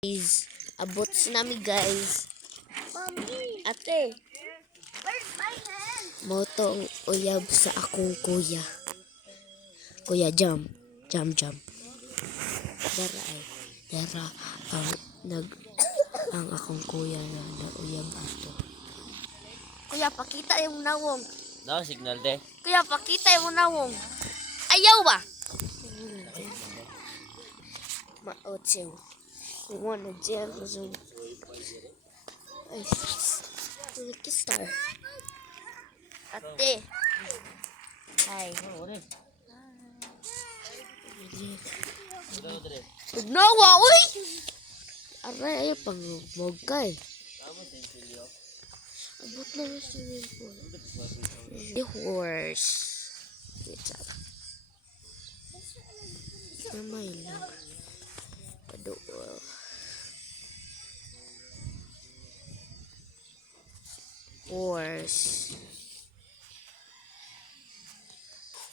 Guys, abot sa nami guys. Mommy, Ate, where's my hand? motong uyab sa akong kuya. Kuya, jump. Jump, jump. Dara ay. Dara ang akong kuya na nauyab ato. Kuya, pakita yung nawong. No, signal de. Kuya, pakita yung nawong. Ayaw ba? Maotsew. We wanna jail zoom. Ay, Lucky Star. Ate. Hi. Nawa, uy! Aray, ayaw pang mogkay. Abot na yung swimming pool. The horse. Wait up. Namay lang. Paduol. Horse.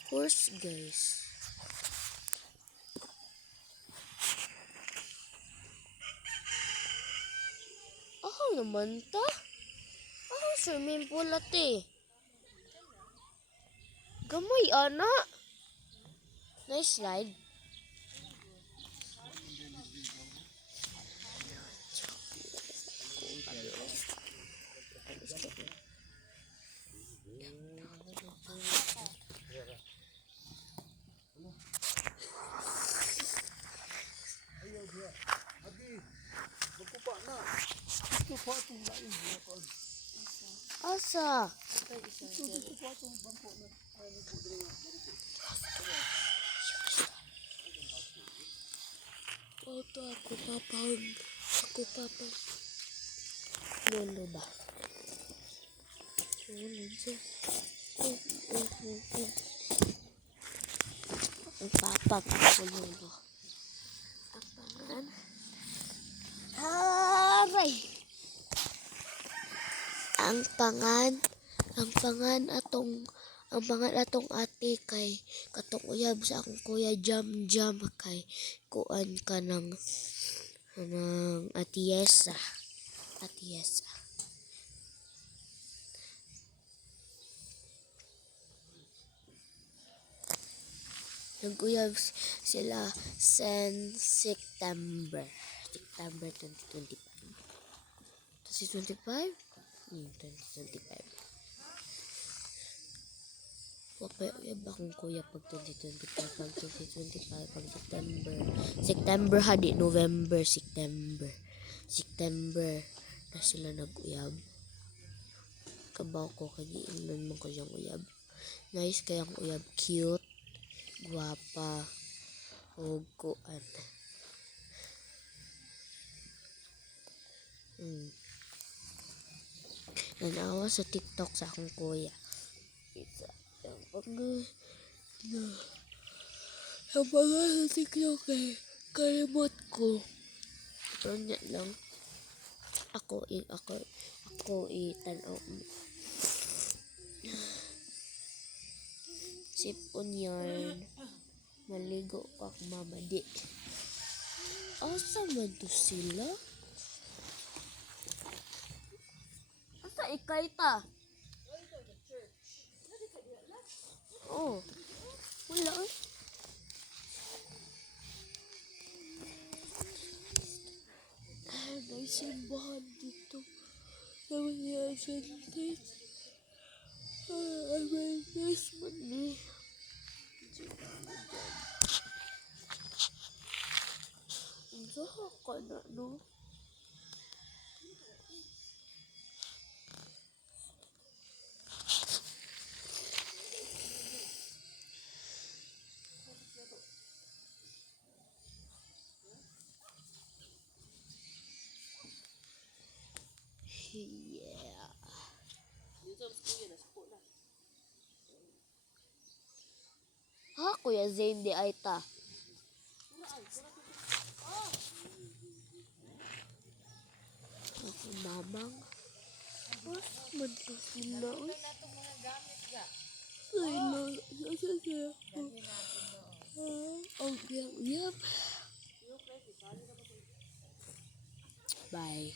Horse, guys. Naman ta? Swimming pool ate. Gamay ana. Nice slide. Asa? Auto ako papag. Ako papag. Lolo ba? Lolo dyan. Ang papag ako lolo. Ang pangan. Aray! Ang pangan atong ate kay katong uyab sa akong kuya jam kay kuan ka ng atiesa. Nag-uyab sila since September 2025. 2025? 2025. Wapay uyab akong kuya pag 2025, pag September hadi November, September na sila nag-uyab. Kabaw ko kagiingnan mo ko yung uyab. Nice kayang uyab, cute, guwapa, o kuan. Nanawa sa TikTok sa akong kuya. Isa yung sa TikTok kalimot ko. Pero niya lang ako itanaw mo. Sipon yarn. Maligo ka mamadi. Asa man to sila? Asa ikay ta? Oh. Wala eh. May simbahan dito. Naman niya sentence. May basement ni. Zaha ka na, no? Yeah. Ha, Kuya Zayn di ay ta. Ako mamang. Man to sila. Ay, no. Nasa siya ako. Ang uyab. Bye.